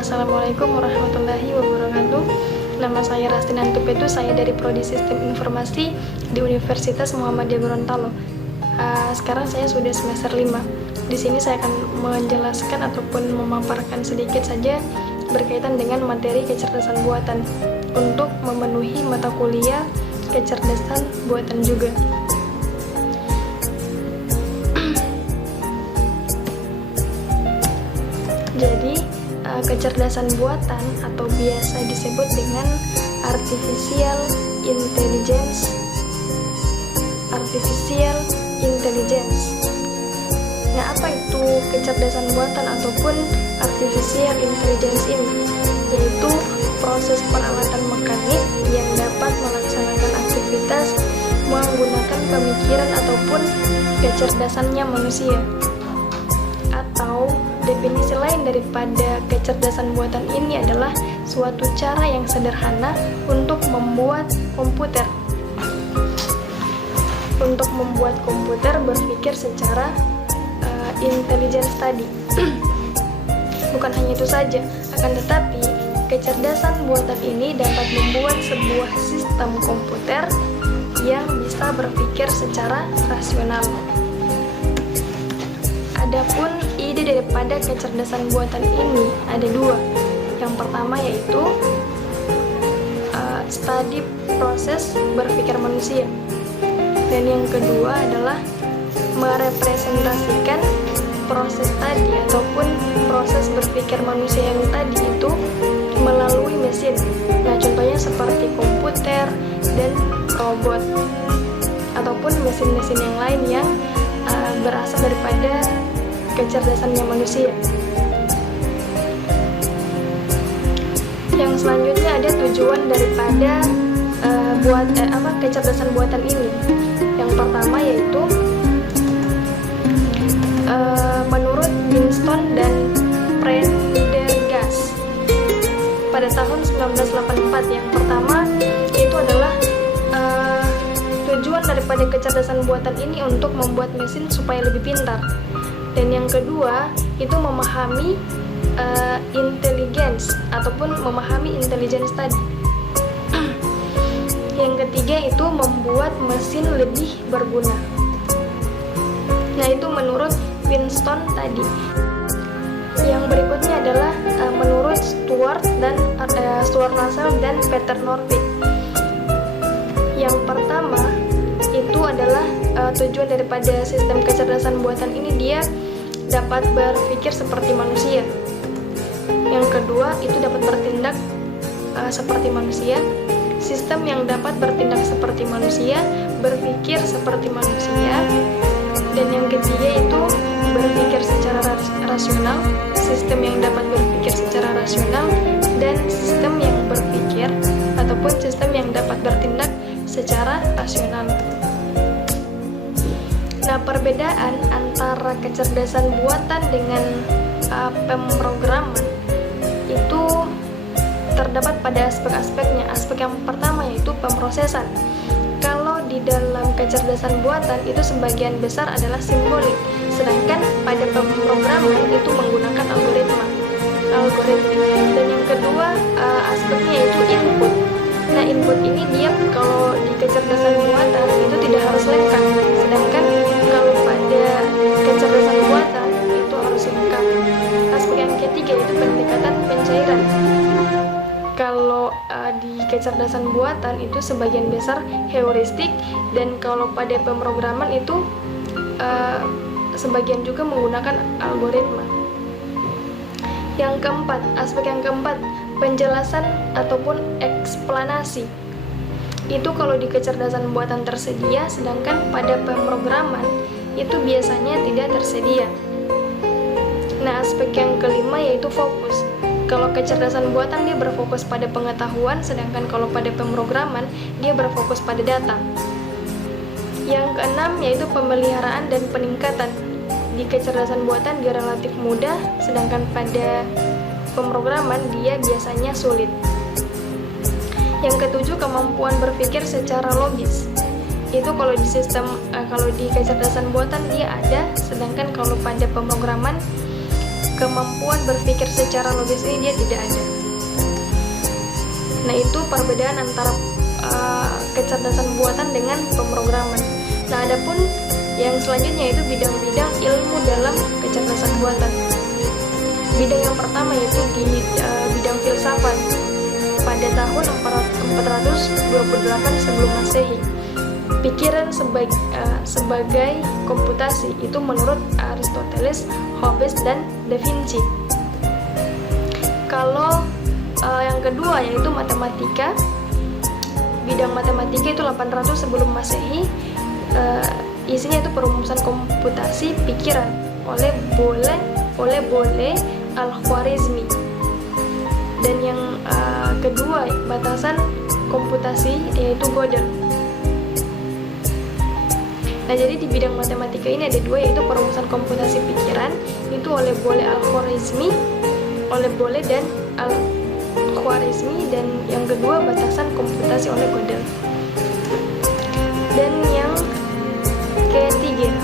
Assalamualaikum warahmatullahi wabarakatuh. Nama saya Rastina Antupetu, saya dari Prodi Sistem Informasi di Universitas Muhammadiyah Gorontalo. Sekarang saya sudah semester 5. Di sini saya akan menjelaskan ataupun memaparkan sedikit saja berkaitan dengan materi kecerdasan buatan untuk memenuhi mata kuliah kecerdasan buatan juga. Jadi, kecerdasan buatan atau biasa disebut dengan artificial intelligence. Nah, apa itu kecerdasan buatan ataupun artificial intelligence ini? Yaitu proses peralatan mekanik yang dapat melaksanakan aktivitas menggunakan pemikiran ataupun kecerdasannya manusia. Atau definisi lain daripada kecerdasan buatan ini adalah suatu cara yang sederhana untuk membuat komputer berpikir secara intelijen tadi. Bukan hanya itu saja, akan tetapi kecerdasan buatan ini dapat membuat sebuah sistem komputer yang bisa berpikir secara rasional. Adapun ide daripada kecerdasan buatan ini ada dua. Yang pertama yaitu studi proses berpikir manusia, dan yang kedua adalah merepresentasikan proses tadi ataupun proses berpikir manusia yang tadi itu melalui mesin. Nah, contohnya seperti komputer dan robot ataupun mesin-mesin yang lain yang berasal daripada kecerdasannya manusia. Yang selanjutnya ada tujuan daripada kecerdasan buatan ini. Yang pertama yaitu menurut Winston dan Prendergast pada tahun 1984, yang pertama itu adalah tujuan daripada kecerdasan buatan ini untuk membuat mesin supaya lebih pintar. Dan yang kedua itu memahami intelligence ataupun memahami intelligence tadi. Yang ketiga itu membuat mesin lebih berguna. Nah, itu menurut Winston tadi. Yang berikutnya adalah menurut Stuart Russell dan Peter Norvig. Yang pertama itu adalah tujuan daripada sistem kecerdasan buatan ini, dia dapat berpikir seperti manusia. Yang kedua itu dapat bertindak seperti manusia. Sistem yang dapat bertindak seperti manusia, berpikir seperti manusia. Dan yang ketiga itu berpikir secara rasional, sistem yang dapat berpikir secara rasional, dan sistem yang berpikir ataupun sistem yang dapat bertindak secara rasional. Nah, perbedaan antara kecerdasan buatan dengan pemrograman itu terdapat pada aspek-aspeknya. Aspek yang pertama yaitu pemrosesan. Kalau di dalam kecerdasan buatan itu sebagian besar adalah simbolik, sedangkan pada pemrograman itu menggunakan algoritma. Dan yang kedua aspeknya yaitu input. Nah, input ini dia kalau di kecerdasan buatan itu tidak harus lengkap, sedangkan kalau pada kecerdasan buatan itu harus lengkap. Aspek yang ketiga yaitu pendekatan pencairan. Kalau di kecerdasan buatan itu sebagian besar heuristik, dan kalau pada pemrograman itu sebagian juga menggunakan algoritma. Yang keempat, aspek yang keempat, penjelasan ataupun eksplanasi. Itu kalau di kecerdasan buatan tersedia, sedangkan pada pemrograman itu biasanya tidak tersedia. Nah, aspek yang kelima yaitu fokus. Kalau kecerdasan buatan dia berfokus pada pengetahuan, sedangkan kalau pada pemrograman dia berfokus pada data. Yang keenam yaitu pemeliharaan dan peningkatan. Di kecerdasan buatan dia relatif mudah, sedangkan pada pemrograman dia biasanya sulit. Yang ketujuh, kemampuan berpikir secara logis. Itu kalau di kalau di kecerdasan buatan dia ada, sedangkan kalau pada pemrograman kemampuan berpikir secara logis ini dia tidak ada. Nah, itu perbedaan antara kecerdasan buatan dengan pemrograman. Nah, adapun yang selanjutnya itu bidang-bidang ilmu dalam kecerdasan buatan. Bidang yang pertama yaitu di bidang filsafat pada tahun 428 sebelum Masehi. Pikiran sebagai komputasi itu menurut Aristoteles, Hobbes, dan Da Vinci. Kalau yang kedua yaitu matematika. Bidang matematika itu 800 sebelum Masehi. Isinya itu perumusan komputasi pikiran oleh Boole Al-Khwarizmi. Dan yang kedua batasan komputasi yaitu Gödel. Nah, jadi di bidang matematika ini ada dua, yaitu perumusan komputasi pikiran itu oleh Boole Al-Khwarizmi, dan Al-Khwarizmi, dan yang kedua batasan komputasi oleh Gödel. Dan yang ketiga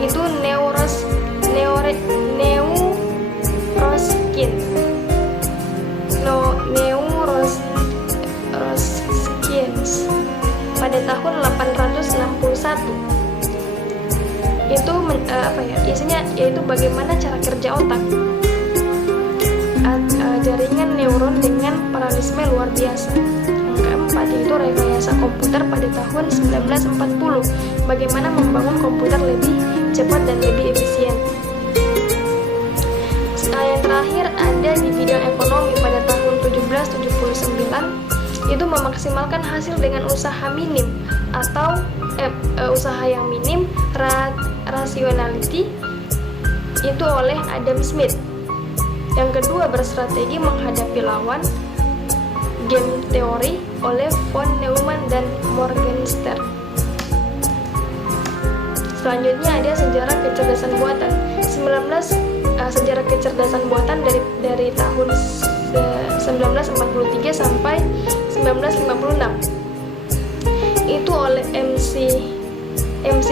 itu Neuroscience pada tahun 861. Itu isinya yaitu bagaimana cara kerja otak, jaringan neuron dengan paralelisme luar biasa. Yang keempat yaitu rekayasa komputer pada tahun 1940, bagaimana membangun komputer lebih cepat dan lebih efisien. Yang terakhir ada di bidang ekonomi pada tahun 1779, itu memaksimalkan hasil dengan usaha minim atau usaha yang minim, rationality, itu oleh Adam Smith. Yang kedua berstrategi menghadapi lawan, game teori, oleh von Neumann dan Morgenstern. Selanjutnya ada sejarah kecerdasan buatan. Sejarah kecerdasan buatan dari tahun 1943 sampai 1956. Itu oleh MC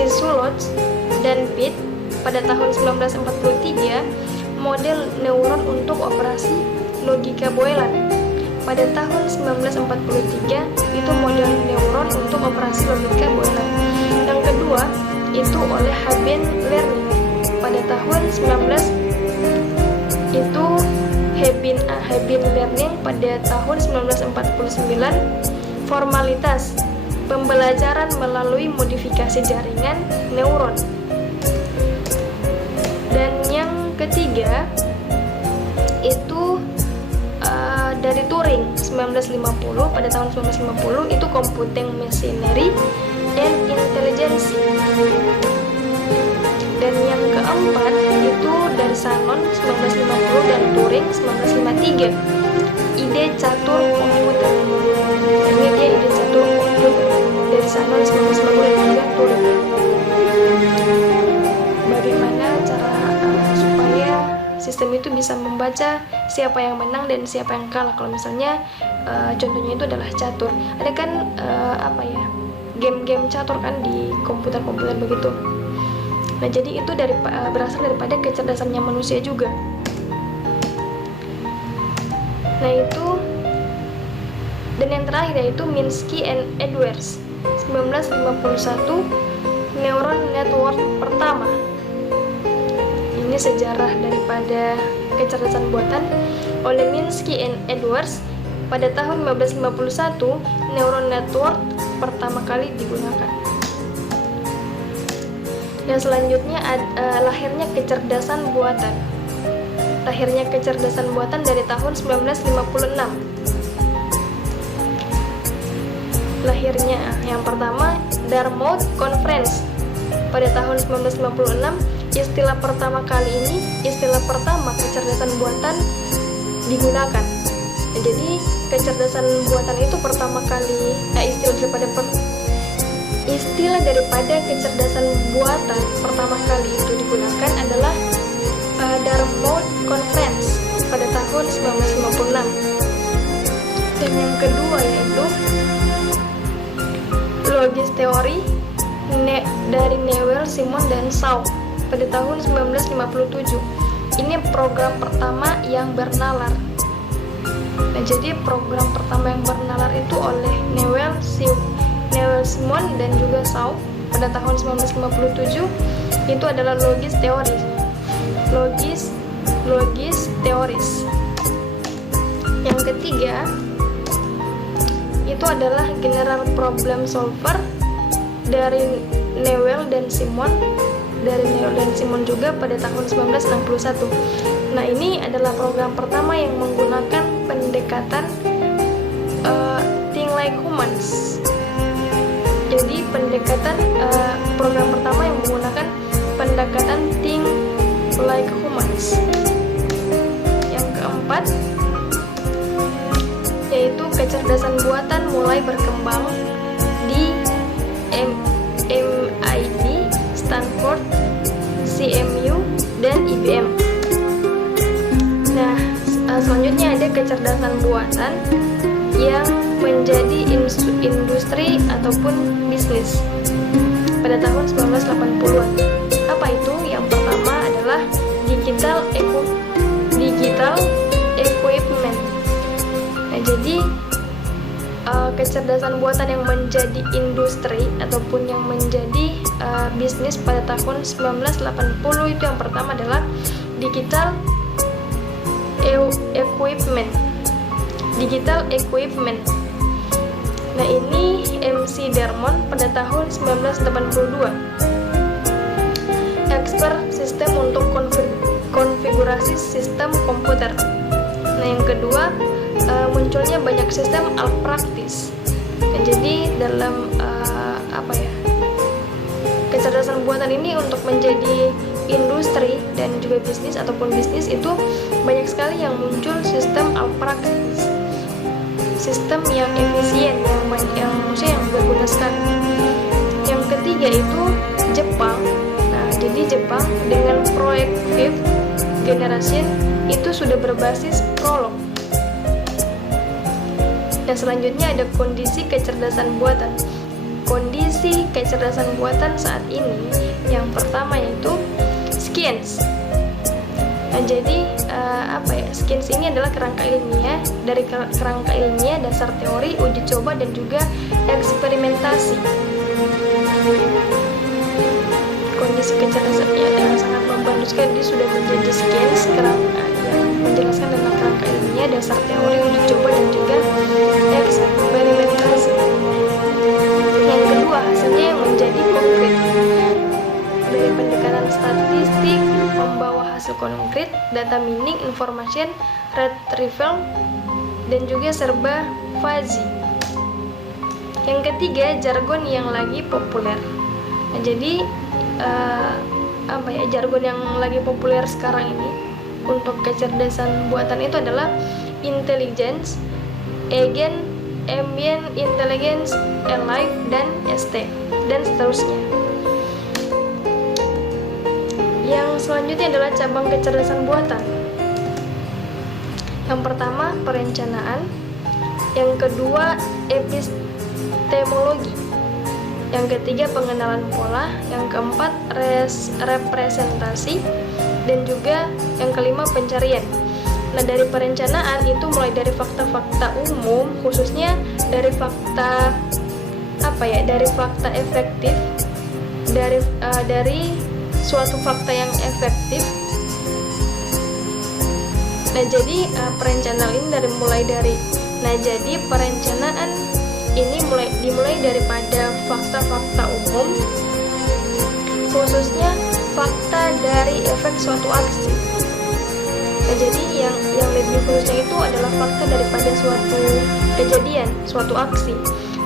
Sulotz dan Pitt. Pada tahun 1943 model neuron untuk operasi logika Boylan. Pada tahun 1943 itu model neuron untuk operasi logika Boylan. Yang kedua itu oleh Haben Learning. Pada tahun 19 itu Haben Learning. Pada tahun 1949 formalitas pembelajaran melalui modifikasi jaringan neuron. Dan yang ketiga itu dari Turing 1950. Pada tahun 1950 itu computing machinery and intelligence. Dan yang keempat itu dari Shannon 1950 dan Turing 1953, ide catur komputer. Ini dia ide catur komputer dari Shannon 1950 dan juga Turing. Bagaimana cara supaya sistem itu bisa membaca siapa yang menang dan siapa yang kalah. Kalau misalnya contohnya itu adalah catur, ada kan game-game catur kan di komputer-komputer begitu. Nah, jadi itu berasal daripada kecerdasannya manusia juga. Nah, itu. Dan yang terakhir yaitu Minsky and Edwards 1951, neuron network pertama. Ini sejarah daripada kecerdasan buatan oleh Minsky and Edwards. Pada tahun 1951 neuron network pertama kali digunakan. Dan selanjutnya lahirnya kecerdasan buatan. Lahirnya kecerdasan buatan dari tahun 1956. Lahirnya yang pertama Dartmouth Conference pada tahun 1956. Istilah pertama kecerdasan buatan digunakan. Nah, jadi kecerdasan buatan itu pertama kali istilah daripada kecerdasan buatan pertama kali itu digunakan adalah Dartmouth Conference pada tahun 1956. Dan yang kedua yaitu logis teori dari Newell, Simon, dan Shaw pada tahun 1957. ini program pertama yang bernalar. Nah, jadi program pertama yang bernalar itu oleh Newell Simon dan juga Shaw pada tahun 1957 itu adalah logis teoris. Yang ketiga itu adalah general problem solver dari Newell dan Simon juga pada tahun 1961. Nah, ini adalah program pertama yang menggunakan pendekatan think like humans. Jadi program pertama yang menggunakan pendekatan think like humans. Yang keempat yaitu kecerdasan buatan mulai berkembang di MIT, Stanford, CMU, dan IBM. Nah, selanjutnya ada kecerdasan buatan yang menjadi industri ataupun bisnis pada tahun 1980-an. Apa itu? Yang pertama adalah digital equipment. Nah, jadi kecerdasan buatan yang menjadi industri ataupun yang menjadi bisnis pada tahun 1980 itu yang pertama adalah digital equipment. Nah, ini MC Dermon pada tahun 1982. Expert sistem untuk konfigurasi sistem komputer. Nah, yang kedua munculnya banyak sistem alpraktis. Nah, jadi dalam kecerdasan buatan ini untuk menjadi industri dan juga bisnis ataupun bisnis itu banyak sekali yang muncul sistem alpraktis, sistem yang efisien, yang berguna sekali. Yang ketiga itu Jepang. Nah, jadi Jepang dengan proyek Fifth Generation itu sudah berbasis Prolog. Dan selanjutnya ada kondisi kecerdasan buatan. Kondisi kecerdasan buatan saat ini yang pertama yaitu skins. Nah, jadi skins ini adalah kerangka ilmiah. Dari kerangka ilmiah, dasar teori, uji coba, dan juga eksperimentasi. Kondisi kecerdasan yang sangat membantu sekali sudah menjadi skins, kerangka yang menjelaskan tentang kerangka ilmiah, dasar teori, uji coba, dan juga eksperimentasi. Yang kedua, hasilnya yang menjadi konkret. Dari pendekatan statistik membawa hasil konkret, data mining, information retrieval, dan juga serba fuzzy. Yang ketiga, jargon yang lagi populer. Nah, jadi jargon yang lagi populer sekarang ini untuk kecerdasan buatan itu adalah intelligence, agent, ambient intelligence, alive, dan ST, dan seterusnya. Yang selanjutnya adalah cabang kecerdasan buatan. Yang pertama, perencanaan. Yang kedua, epistemologi. Yang ketiga, pengenalan pola. Yang keempat, representasi. Dan juga yang kelima, pencarian. Nah, dari perencanaan itu mulai dari fakta-fakta umum, khususnya dari fakta efektif, dari suatu fakta yang efektif. Nah, jadi perencanaan ini perencanaan ini dimulai daripada fakta-fakta umum, khususnya fakta dari efek suatu aksi. Nah, jadi yang lebih khususnya itu adalah fakta daripada suatu kejadian, suatu aksi,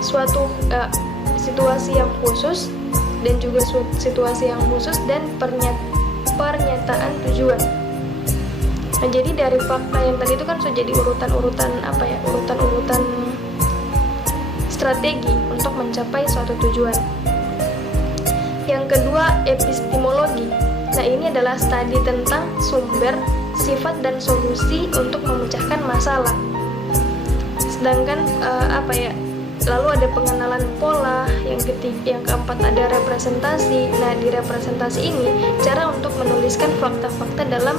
suatu situasi yang khusus, dan juga situasi yang khusus, dan pernyataan tujuan. Nah, jadi dari fakta yang tadi itu kan sudah jadi urutan-urutan strategi untuk mencapai suatu tujuan. Yang kedua, epistemologi. Nah, ini adalah studi tentang sumber, sifat, dan solusi untuk memecahkan masalah. Sedangkan lalu ada pengenalan pola. Yang keempat ada representasi. Nah, di representasi ini cara untuk menuliskan fakta-fakta dalam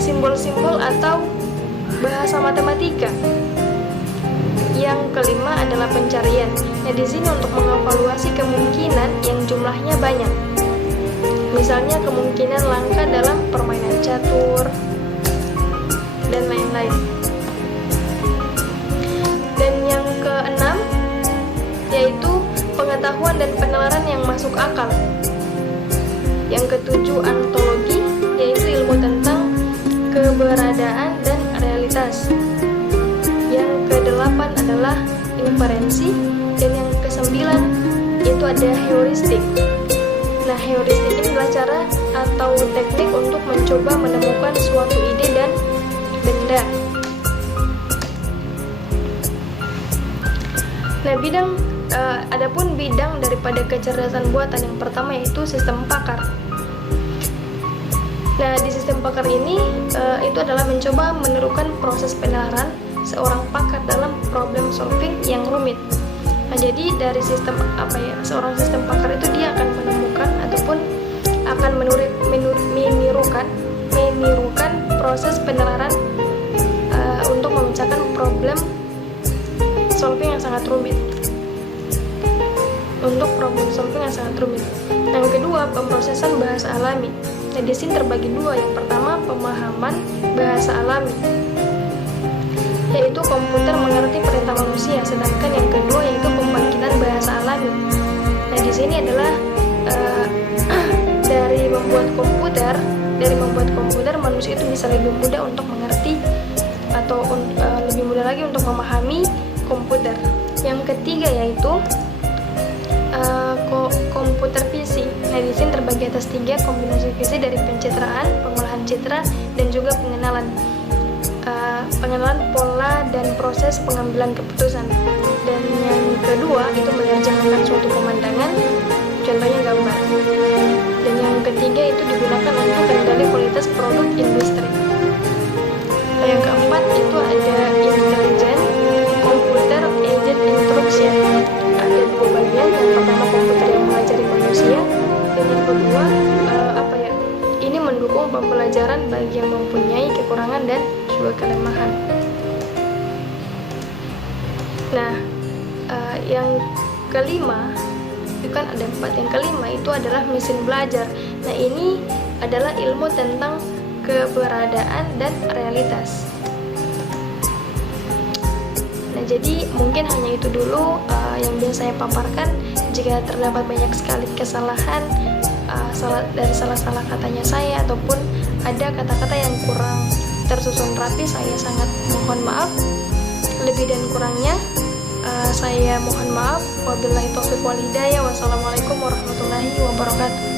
simbol-simbol atau bahasa matematika. Yang kelima adalah pencarian. Nah, di sini untuk mengevaluasi kemungkinan yang jumlahnya banyak. Misalnya kemungkinan langka dalam permainan catur dan lain-lain. Dan yang keenam yaitu pengetahuan dan penalaran yang masuk akal. Yang ketujuh antologi, yaitu ilmu tentang keberadaan dan realitas. Yang kedelapan adalah inferensi, dan yang kesembilan itu ada heuristik. Nah, heuristik ini adalah cara atau teknik untuk mencoba menemukan suatu ide dan benda. Nah, adapun bidang daripada kecerdasan buatan yang pertama yaitu sistem pakar. Nah, di sistem pakar ini itu adalah mencoba menirukan proses penalaran seorang pakar dalam problem solving yang rumit. Nah, jadi dari seorang sistem pakar itu dia akan menemukan ataupun akan menirukan proses penalaran untuk memecahkan problem solving yang sangat rumit. Yang kedua, pemrosesan bahasa alami. Nah, di sini terbagi dua. Yang pertama, pemahaman bahasa alami, yaitu komputer mengerti perintah manusia. Sedangkan yang kedua yaitu pembangkitan bahasa alami. Nah, di sini adalah dari membuat komputer manusia itu bisa lebih mudah untuk mengerti atau lebih mudah lagi untuk memahami komputer. Yang ketiga yaitu komputer visi. Nah, di sini terbagi atas 3 kombinasi visi dari pencitraan, pengolahan citra, dan juga pengenalan pola dan proses pengambilan keputusan. Dan yang kedua itu menerjemahkan suatu pemandangan, contohnya gambar. Dan yang ketiga itu digunakan untuk kendali kualitas produk industri. Nah, yang keempat itu ada intelijen computer agent instruction. Ada 2 bagian. Yang pertama komputer yang mengajari manusia, dan yang kedua ini mendukung pembelajaran bagi yang mempunyai kekurangan dan juga kelemahan. Nah, yang kelima itu kan ada 4. Yang kelima itu adalah mesin belajar. Nah, ini adalah ilmu tentang keberadaan dan realitas. Nah, jadi mungkin hanya itu dulu yang bisa saya paparkan. Jika terdapat banyak sekali kesalahan dari salah-salah katanya saya, ataupun ada kata-kata yang kurang tersusun rapi, saya sangat mohon maaf. Lebih dan kurangnya saya mohon maaf. Wabillahi taufiq wal hidayah. Wassalamualaikum warahmatullahi wabarakatuh.